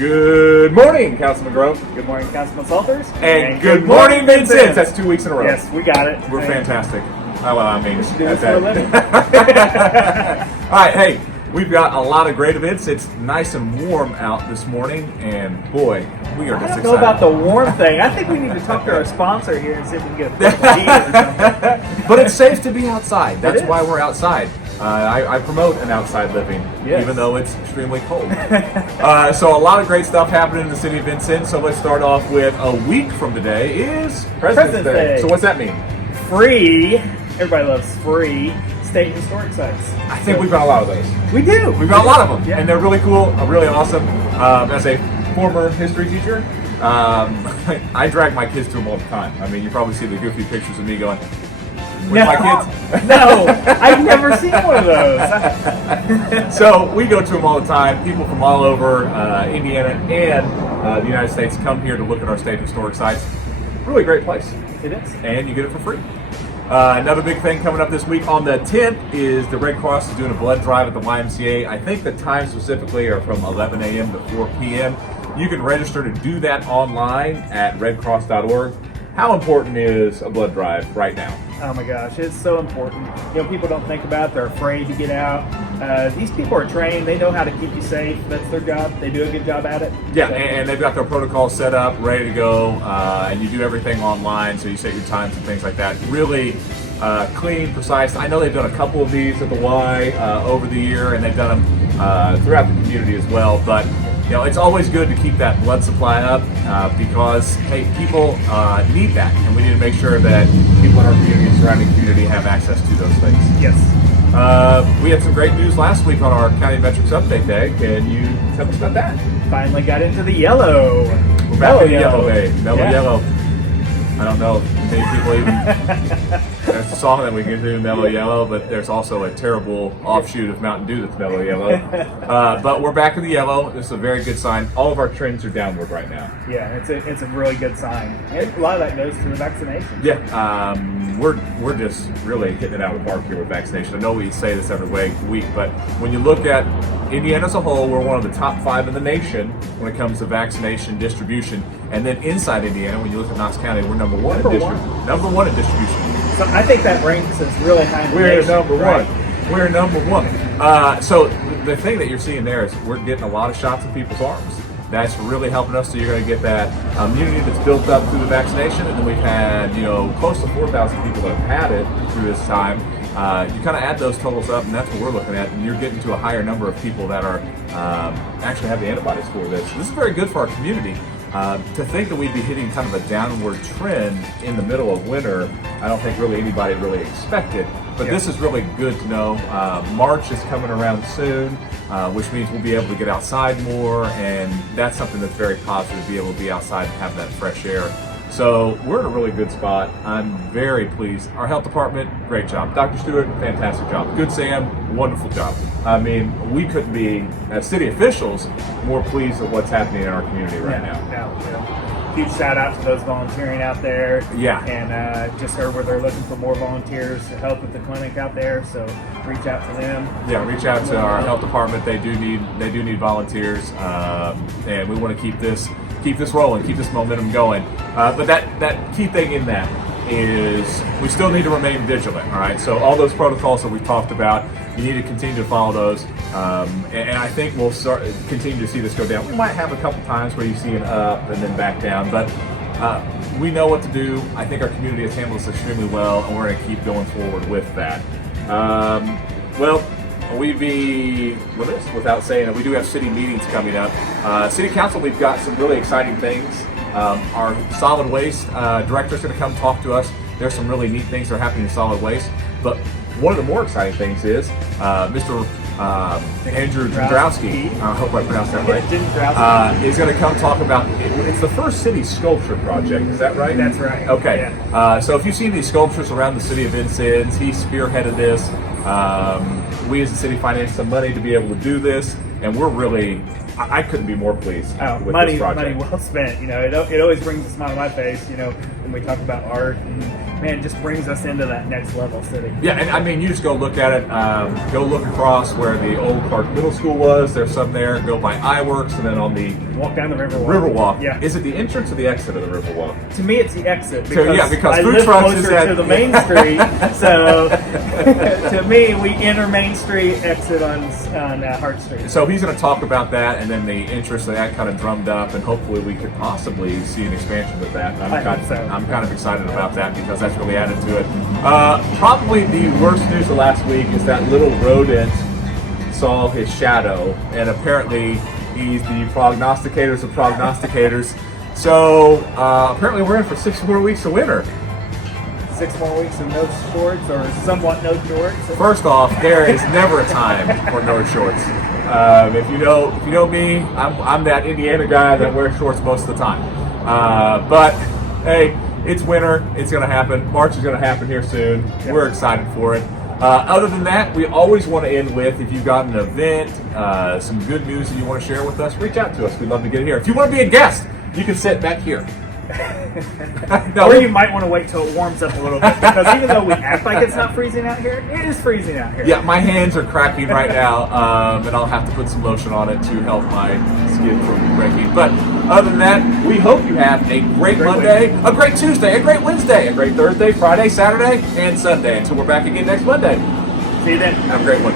Good morning, Councilman Grove. Good morning, Councilman Salters. And good morning, Vincennes. That's 2 weeks in a row. Yes, we got it. We're fantastic. Oh, well, I mean, We should do this for a living. All right, hey, we've got a lot of great events. It's nice and warm out this morning, and boy, we are I just don't excited. know about the warm thing. I think we need to talk to our sponsor here and see if we can get a purple heat or something. But it's safe to be outside. That's is. why we're outside. I promote an outside living, Yes. even though it's extremely cold. So a lot of great stuff happening in the city of Vincennes. So let's start off with a week from today is President's Day. So what's that mean? Free. Everybody loves free state historic sites. I think we've got a lot of those. We do. We've got a lot of them, Yeah. and they're really cool, really awesome. As a former history teacher, I drag my kids to them all the time. I mean, you probably see the goofy pictures of me going, with my kids. No, I've never seen one of those. So we go to them all the time. People from all over Indiana and the United States come here to look at our state historic sites. Really great place. It is. And you get it for free. Another big thing coming up this week on the 10th is the Red Cross is doing a blood drive at the YMCA. I think the times specifically are from 11 a.m. to 4 p.m. You can register to do that online at redcross.org. How important is a blood drive right now? Oh my gosh, it's so important. You know, people don't think about it. They're afraid to get out. These people are trained. They know how to keep you safe. That's their job. They do a good job at it. Yeah, So- and they've got their protocols set up, ready to go, and you do everything online, so you set your times and things like that. Really clean, precise. I know they've done a couple of these at the Y over the year, and they've done them throughout the community as well, but you know, it's always good to keep that blood supply up because, hey, people need that, and we need to make sure that people in our community and surrounding community have access to those things. Yes. We had some great news last week on our County Metrics Update Day. Can you tell us about that? Finally got into the yellow. We're back in the yellow, babe. Mellow Yeah. yellow. I don't know if many people even. There's a song that we can do, Mellow Yellow, but there's also a terrible offshoot of Mountain Dew that's Mellow Yellow. But we're back in the yellow. This is a very good sign. All of our trends are downward right now. Yeah, it's a really good sign. And a lot of that goes to the vaccination. Yeah, we're just really hitting it out of the park here with vaccination. I know we say this every week, but when you look at Indiana as a whole, we're one of the top 5 in the nation when it comes to vaccination distribution. And then inside Indiana, when you look at Knox County, we're number one in distribution. So I think that ranks us really high in the We're nation, number right? one. We're number one. So the thing that you're seeing there is we're getting a lot of shots in people's arms. That's really helping us. So you're going to get that immunity that's built up through the vaccination, and then we've had close to 4,000 people that have had it through this time. You kind of add those totals up, and that's what we're looking at, and you're getting to a higher number of people that are actually have the antibodies for this. This is very good for our community. To think that we'd be hitting kind of a downward trend in the middle of winter, I don't think really anybody really expected. But Yeah. this is really good to know. March is coming around soon, which means we'll be able to get outside more, and that's something that's very positive, to be able to be outside and have that fresh air. So we're in a really good spot. I'm very pleased. Our health department, great job. Dr. Stewart, fantastic job. Good Sam, wonderful job. I mean, we couldn't be, as city officials, more pleased with what's happening in our community right now. Huge shout out to those volunteering out there. Yeah. And just heard where they're looking for more volunteers to help with the clinic out there. So reach out to them. Yeah, reach out to our health department. They do need volunteers, and we want to keep this rolling, keep this momentum going. But that key thing in that is we still need to remain vigilant. All right, so all those protocols that we've talked about, you need to continue to follow those, and I think we'll continue to see this go down. We might have a couple times where you see an up and then back down, but we know what to do. I think our community has handled this extremely well, and we're going to keep going forward with that. Without saying it, we do have city meetings coming up. City Council, we've got some really exciting things. Our solid waste director is going to come talk to us. There's some really neat things that are happening in solid waste. But one of the more exciting things is Mr. Andrew Jędrowski, I hope I pronounced that right, is going to come talk about, it's the first city sculpture project, is that right? That's right. Okay. Yeah. So if you've seen these sculptures around the city of Vincennes, he spearheaded this. We as a city financed some money to be able to do this, and we're really, I couldn't be more pleased with this project. Money well spent. You know, it always brings a smile on my face. You know, when we talk about art and man, it just brings us into that next level city. Yeah, and I mean, you just go look at it. Go look across where the old Clark Middle School was. There's some there. Go by iWorks, and then on the Walk down the Riverwalk. Riverwalk. Yeah. Is it the entrance or the exit of the Riverwalk? To me, it's the exit So, because, yeah, because I food live trucks is closer at- to the main street. So to me, we enter Main Street, exit on Hart Street. So he's going to talk about that, and then the interest that kind of drummed up, and hopefully we could possibly see an expansion of that. And I hope so. I'm kind of excited about that because that's really added to it. Probably the worst news of last week is that little rodent saw his shadow, and apparently he's the prognosticators of prognosticators. So apparently we're in for 6 more weeks of winter. 6 more weeks of no shorts or somewhat no shorts. First off, there is never a time for no shorts. If you know me, I'm that Indiana guy that wears shorts most of the time. But hey, it's winter. It's going to happen. March is going to happen here soon. Yep. We're excited for it. Other than that, we always want to end with, if you've got an event, some good news that you want to share with us, reach out to us. We'd love to get it here. If you want to be a guest, you can sit back here. Or you might want to wait till it warms up a little bit, because even though we act like it's not freezing out here, it is freezing out here. Yeah, my hands are cracking right now, and I'll have to put some lotion on it to help my skin from breaking. But other than that, we hope you have a great Monday, a great Tuesday, a great Wednesday, a great Thursday, Friday, Saturday, and Sunday. Until we're back again next Monday. See you then. Have a great one.